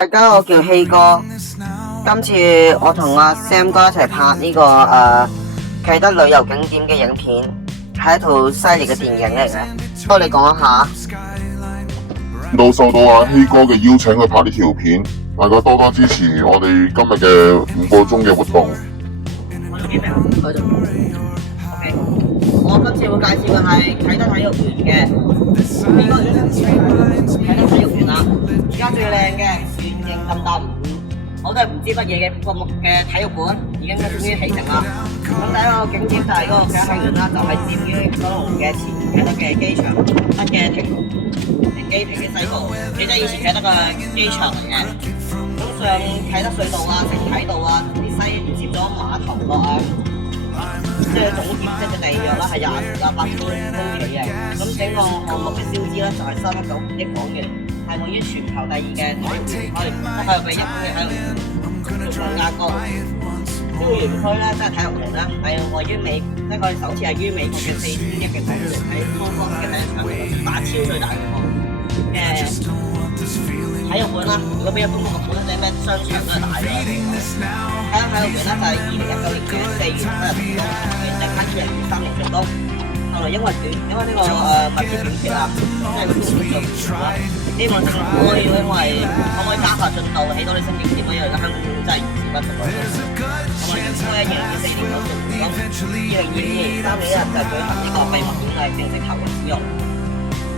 大家我叫希哥，今次我同阿 Sam 哥一齊拍呢個啟德旅遊景點嘅影片，係一套犀利嘅電影嚟嘅。不過你講一下。受到阿希哥嘅邀請去拍呢條片，大家多多支持我哋今日嘅5個鐘嘅活動。我做幾名啊？我做。OK， 我今次會介紹嘅係啟德體育園嘅呢個啟德體育園啦，而家最靚嘅圓形氹氹，我都係唔知乜嘢嘅項目嘅體育館已經終於起成啦。咁第一個景點就係嗰個啟德體育園啦，就係佔於九龍嘅前啟德嘅機場得嘅停機西部，記得以前啟德嘅機場嚟嘅。咁上啟德隧道啊、城啟道啊，同啲西連接咗碼頭角啊，即係總面積嘅地約啦係28公里嘅。咁整個項目嘅招資咧就係319億港元，係位於全球第2嘅體育園區，都係比日本嘅體育園仲更加高。呢個園區咧即係體育園咧，係位於美，即係佢首次係於美國嘅4000億嘅體育園喺多方嘅體育場嚟打超最大規模嘅體育館啦。如果比一般嘅本地咩商場都係大嘅。啟德體育園咧就係2019年4月7日開始人3年竣工。後來因為呢個物資短缺啊，即係個資源做唔到啦。希望政府可以加快進度，起多啲新景點，因為而家香港真係人手不足。咁我哋應該2024年就做咁，2022年3月1日就舉行呢個閉幕典禮，正式投入使用。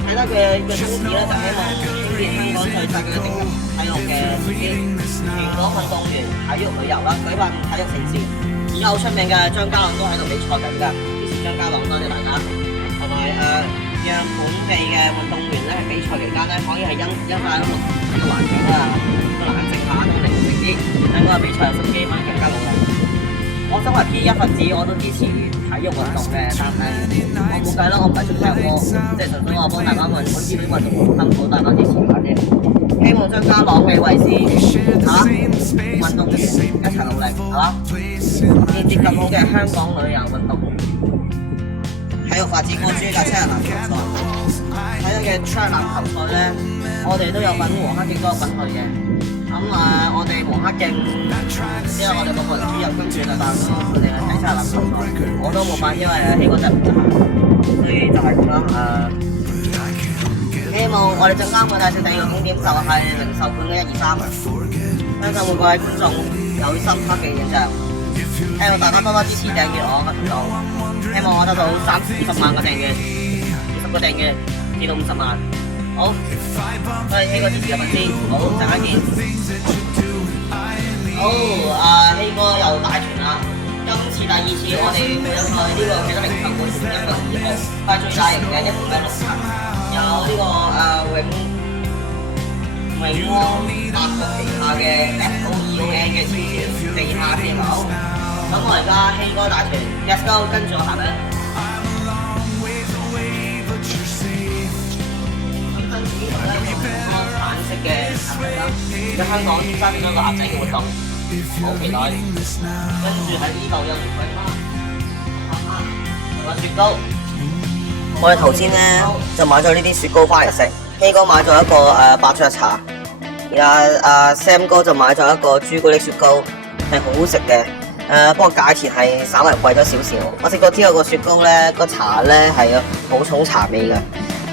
啟德嘅宗旨咧就希望興建香港最世界嘅頂級體育嘅設施，全國運動員體育旅遊啦，舉辦體育盛事。而家好出名嘅張家朗都喺度比賽緊㗎，支持張家朗多謝大家，同埋讓本地嘅運動員咧喺比賽期間咧可以係欣賞呢個環境啊，個冷靜下同寧靜啲，等嗰個比賽有心機可以更加努力。我身為 P1 分子，我都支持體育運動嘅，但係我估計啦，我唔係做體育科，即係純粹我幫大家問，我知道運動好辛苦，大家支持下啫。希望張家朗嘅衛視運動員一齊努力，係嘛？建設更好嘅香港旅遊運動體育發展。我主要就七人籃球賽，睇到嘅七人籃球賽咧，我哋都有份黃克競都有份去嘅。咁我哋黃克競，因為我哋個個人主任跟住就帶咗佢哋去睇七人籃球賽，我都冇辦，因為希哥真係唔得閒，所以就係咁啦。希望我哋陣間會帶出第2個景點就係零售館嘅123啊！相信每個位觀眾有深刻嘅印象。希望大家多多支持訂閱我嘅頻道，希望我得到20萬個訂閱，20個訂閱至到50萬。好，多謝希哥支持嘅粉絲，好，陣間見。好，希哥又大團啦！今次第2次我哋會去呢個啟德零售館1號2號，係最大型嘅1棟6層，有呢個永安百貨旗下嘅 FOEON 嘅超市地下店樓。咁我而家希哥大團 ，Let's go， 跟住我行啦。橙色嘅鴨仔啦，而家香港新咗個鴨仔嘅活動，好期待。跟住喺呢度有雪櫃啦，同埋雪糕。我哋頭先咧就買咗呢啲雪糕翻嚟食，希哥買咗一個伯爵茶，而Sam 哥就買咗一個朱古力雪糕，係好好食嘅。不過價錢係稍微貴咗少少。我食過之後個雪糕咧，個茶咧係好重茶味嘅，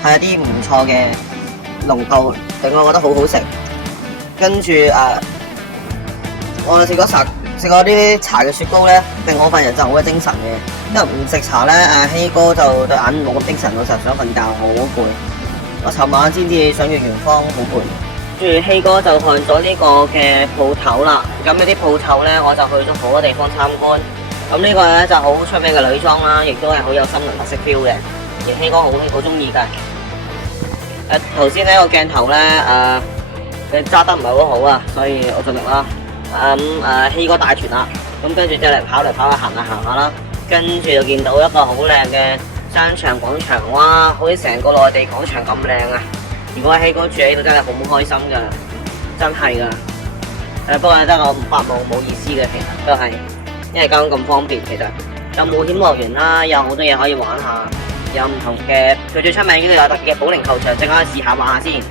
係一啲唔錯嘅濃度，令我覺得好好食。跟住我食過呢啲茶嘅雪糕咧，令我份人就好嘅精神嘅。因為唔食茶咧，希哥就對眼冇咁精神，我就想瞓覺，好攰。我尋晚先至上完元芳，好攰。跟住希哥就去咗呢個嘅鋪頭啦。咁呢啲鋪頭咧，我就去咗好多地方參觀。咁呢個咧就好出名嘅女裝啦，亦都係好有森林特色 feel 嘅。而希哥好中意㗎。頭先呢個鏡頭咧佢揸得唔係好好啊，所以我盡力啦。希哥大團啦，咁跟住就嚟跑去行下啦。跟住就見到一個好靚嘅商場廣場，哇！好似成個內地廣場咁靚啊！如果希哥住喺度真係好開心㗎，真係㗎。不過真係我發夢冇意思嘅，其實都係，因為交通咁方便，其實有冒險樂園啦，有好多嘢可以玩下，有唔同嘅，佢最出名呢度有特嘅保齡球場，陣間試下玩下先。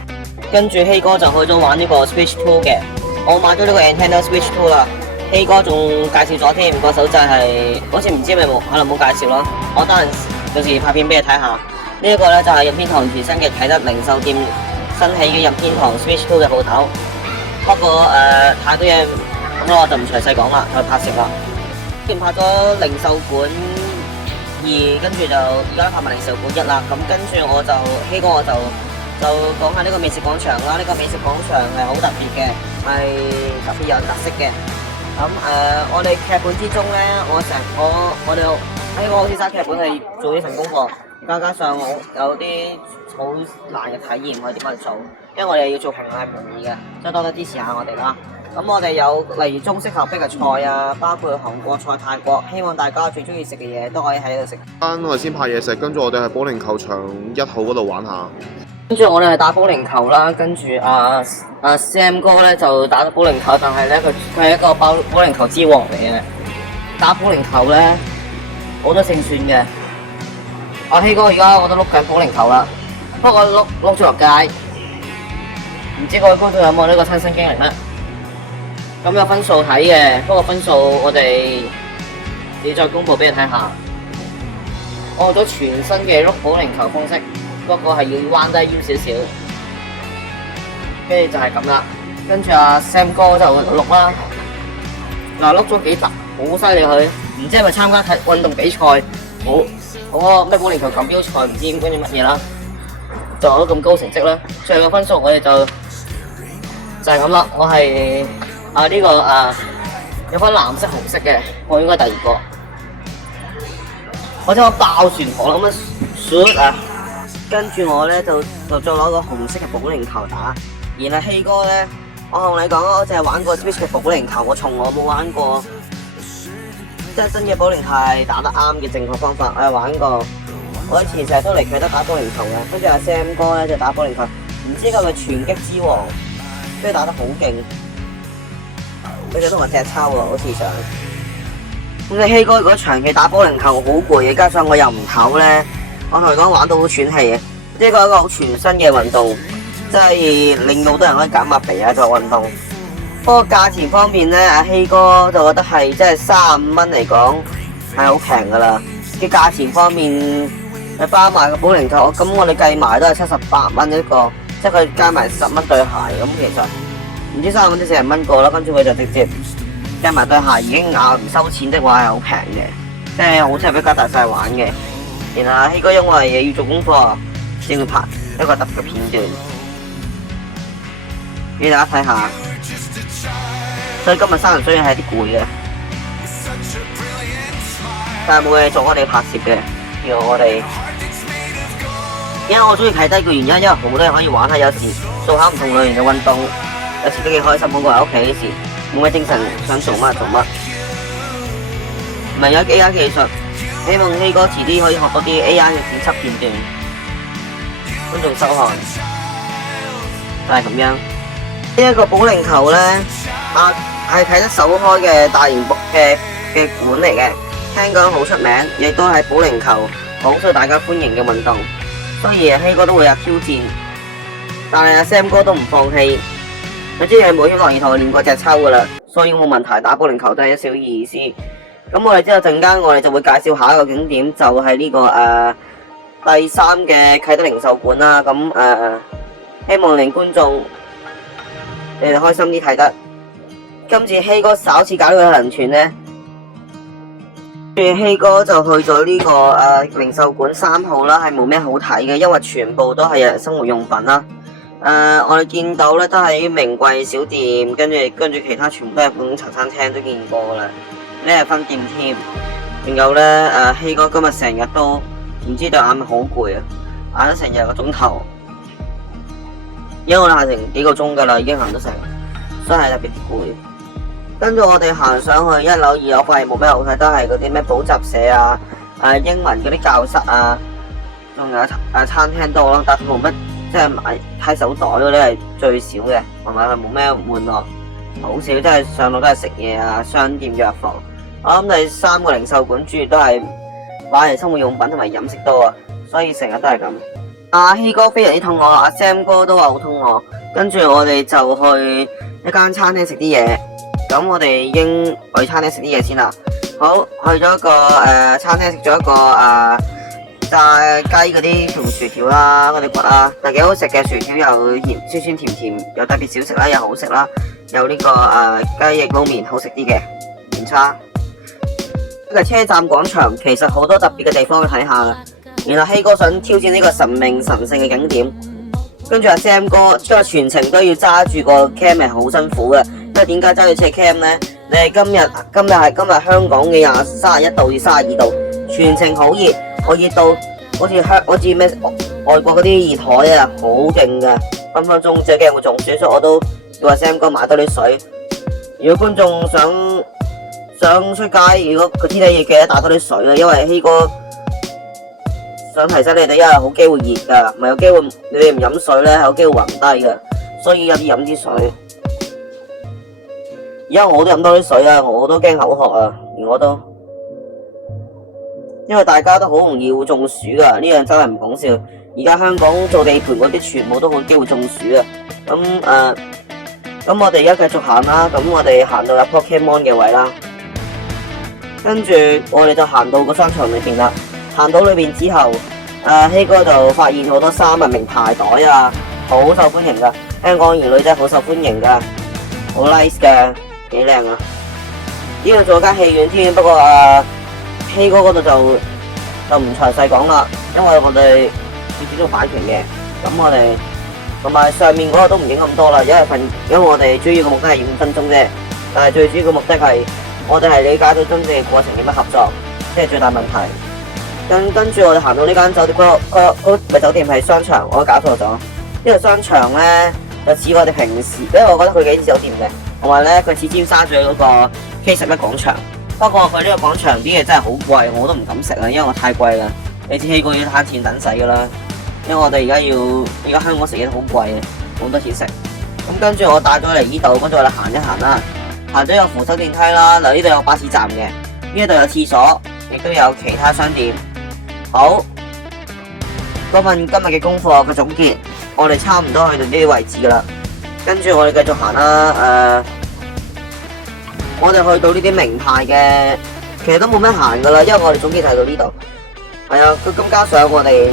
跟住希哥就去咗玩呢個 Switch 2嘅。我買咗呢個 Nintendo Switch 2啦。希哥仲介紹咗添，個手掣係好似唔知咪冇，可能冇介紹咯。我等陣到時拍片俾你睇下。呢一個咧就係任天堂全新嘅啟德零售店新起嘅任天堂 Switch 2嘅鋪頭。不過太多嘢，咁我就唔詳細講啦，就拍攝啦。先拍咗零售館2，跟住就而家拍埋零售館1啦。咁跟住希哥我就講下呢個美食廣場啦。呢個美食廣場係好特別嘅，係特別有特色嘅。咁我哋劇本之中咧，我哋希哥好似揸劇本係做呢份功課，加上我有啲好難嘅體驗，我哋點樣去做？因為我哋要做評論係唔容易嘅，所以多多支持下我哋啦。咁我哋有例如中式合璧嘅菜啊，包括韓國菜、泰國，希望大家最中意食嘅嘢都可以喺度食。我哋先拍嘢食，跟住我哋喺保齡球場1號嗰度玩下。跟住我哋係打保齡球啦，跟住Sam 哥咧就打保齡球，但係咧佢係一個保齡球之王嚟嘅。打保齡球咧好多勝算嘅。希哥而家我都碌緊保齡球啦，不過碌咗落街，唔知各位觀眾有冇呢個親身經歷咧？咁有分數睇嘅，不過分數我哋自己再公佈俾你睇下。我學咗全新嘅碌保齡球方式。不過係要彎低腰少少，跟住就係咁啦。跟住Sam 哥就碌啦，嗱碌咗幾突，好犀利佢，唔知係咪參加運動比賽，好咩保齡球錦標賽，唔知關於乜嘢啦，就攞咁高成績啦。最後嘅分數我哋就係咁啦。我係呢個有分藍色、紅色嘅，我應該第2個。我將我爆旋陀咁樣 shoot 啊！跟住我咧就再攞個紅色嘅保齡球打，然後希哥咧，我同你講，我淨係玩過 Switch 嘅保齡球，我從來冇玩過真嘅保齡球係打得啱嘅正確方法。我有玩過，我以前成日都嚟佢得打保齡球嘅，跟住Sam 哥咧就打保齡球，唔知佢係咪拳擊之王，跟住打得好勁，佢哋都話隻抽喎，好似想。咁你希哥如果長期打保齡球好攰嘅，加上我又唔唞咧。我同你講玩到好喘氣嘅，呢個係一個好全新嘅運動，即係令到好多人可以減壓肥啊做運動。不過價錢方面咧，希哥就覺得係即係35蚊嚟講係好平噶啦。嘅價錢方面，包埋個保齡球，咁我哋計埋都係78蚊一個，即係佢加埋10蚊對鞋，咁其實唔知30蚊定40蚊個啦。跟住佢就直接加埋對鞋已經唔收錢的話係好平嘅，即係好適合俾家大細玩嘅。然後希哥因為要做功課，先會拍一個特別嘅片段俾大家睇下。所以今日生日雖然係啲攰嘅，但係冇嘢做，我哋拍攝嘅。然後我哋，因為我中意啟德嘅原因，因為好多人可以玩下，有時做下唔同類型嘅運動，有時都幾開心。好過喺屋企時冇乜精神，想做乜做乜。唔係有 AI 技術。希望希哥遲啲可以學多啲 AI 嘅剪輯片段，觀眾收看，就係咁樣。呢一個保齡球咧，係啟德首開嘅大型嘅館嚟嘅，聽講好出名，亦都係保齡球好受大家歡迎嘅運動。雖然希哥都會有挑戰，但係Sam 哥都唔放棄。佢之前喺冒險樂園同我練過隻抽噶啦，所以冇問題。打保齡球都係一小意思。咁我哋之後陣間我哋就會介紹下一個景點，就係呢個第3嘅啟德零售館啦。咁希望令觀眾你哋開心啲睇得。今次希哥首次搞呢個行團咧，希哥就去咗呢個零售館3號啦，係冇咩好睇嘅，因為全部都係日常生活用品啦。我哋見到咧都係啲名貴小店，跟住其他全部都係普通茶餐廳，都見過啦。呢係分店添，仲有咧希哥今日成日都唔知對眼好攰啊，行咗成日個鐘頭，因為我哋行成幾個鐘噶啦，已經行咗成，所以係特別攰。跟住我哋行上去1樓、2樓，發現冇咩好睇，都係嗰啲咩補習社啊、英文嗰啲教室啊，仲有餐廳多咯，但係冇乜即係買睇手袋嗰啲係最少嘅，同埋佢冇咩玩樂，好少，即係上到都係食嘢啊、商店、藥房。我諗第3個零售館主要都係買嚟生活用品同埋飲食多啊，所以成日都係咁。阿希哥非常之肚餓，阿 Sam 哥都話好肚餓，跟住我哋就去一間餐廳食啲嘢。咁我哋已經去餐廳食啲嘢先啦。好，去咗一個餐廳食咗一個炸雞嗰啲同薯條啦，嗰啲骨啦，但幾好食嘅，薯條又甜酸酸甜甜，又特別小食啦，又好食啦，有呢個雞翼撈麵好食啲嘅，唔差。呢個車站廣場其實好多特別嘅地方去睇下嘅。然後希哥想挑戰呢個神明神聖嘅景點，跟住阿 Sam 哥因為全程都要揸住個 cam 係好辛苦嘅，因為點解揸住隻 cam 呢？你係今日香港嘅31度至32度，全程好熱，我熱到好似咩外國嗰啲熱海啊，好勁㗎，分分鐘隻鏡會中暑，所以我都叫阿 Sam 哥買多啲水。如果觀眾想出街，如果個天氣熱，記得帶多啲水啦，因為希哥想提醒你哋，因為好機會熱㗎，唔係有機會你哋唔飲水咧，係有機會暈低㗎，所以有啲飲啲水。而家我都飲多啲水啊，我都驚口渴啊，而我都，因為大家都好容易會中暑噶，呢樣真係唔講笑。而家香港做地盤嗰啲全部都好機會中暑啊。咁我哋而家繼續行啦，咁我哋行到入 Pokemon 嘅位啦，跟住我哋就行到個商場裏邊啦。行到裏邊之後，希哥就發現好多衫啊、名牌袋啊，好受歡迎噶，香港兒女真係好受歡迎噶，好 nice 嘅。幾靚啊！呢度仲有間戲院添，不過希哥嗰度就唔詳細講啦，因為我哋要知道版權嘅。咁我哋同埋上面嗰個都唔影咁多啦，因為我哋主要嘅目的係影5分鐘啫，但係最主要嘅目的係我哋係理解到真正嘅過程點樣合作，即係最大問題。跟住我哋行到呢間酒店，唔係酒店係商場，我搞錯咗。呢個商場咧就似我哋平時，因為我覺得佢幾似酒店嘅。同埋咧，佢似尖沙咀嗰個 K11廣場，不過佢呢個廣場啲嘢真係好貴，我都唔敢食啊，因為我太貴啦。你知希哥要慳錢等使噶啦，因為我哋而家香港食嘢好貴啊，好多錢食。咁跟住我帶咗嚟呢度，跟住我哋行一行啦，行咗有扶手電梯啦，嗱呢度有巴士站嘅，呢度有廁所，亦都有其他商店。好，嗰份今日嘅功課嘅總結，我哋差唔多去到呢啲位置噶啦。跟住我哋繼續行啦，我哋去到呢啲名牌嘅，其實都冇咩行噶啦，因為我哋總結睇到呢度。係啊，咁加上我哋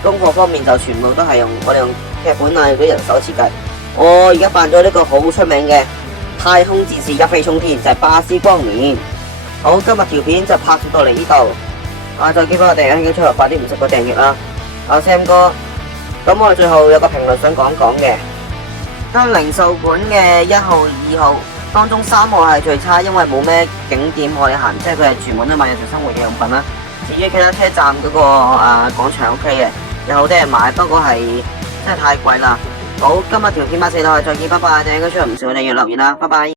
功課方面就全部都係我哋用劇本啊，嗰啲人手設計。我而家扮咗呢個好出名嘅太空戰士一飛沖天，就係巴斯光年。好，今日條片就拍到嚟呢度，就記翻我哋喺出嚟快啲唔食個訂閱啦。阿 Sam 哥，咁我哋最後有個評論想講嘅。零售館嘅1號、2號當中3號係最差，因為冇咩景點可以行，即係佢係全部都賣日常生活嘅用品啦。至於其他車站嗰個廣場 OK 嘅，有好多人買，不過係真係太貴啦。好，今日條片拍攝到，再見，拜拜！訂閱出嚟唔少，訂閱留言啦，拜拜。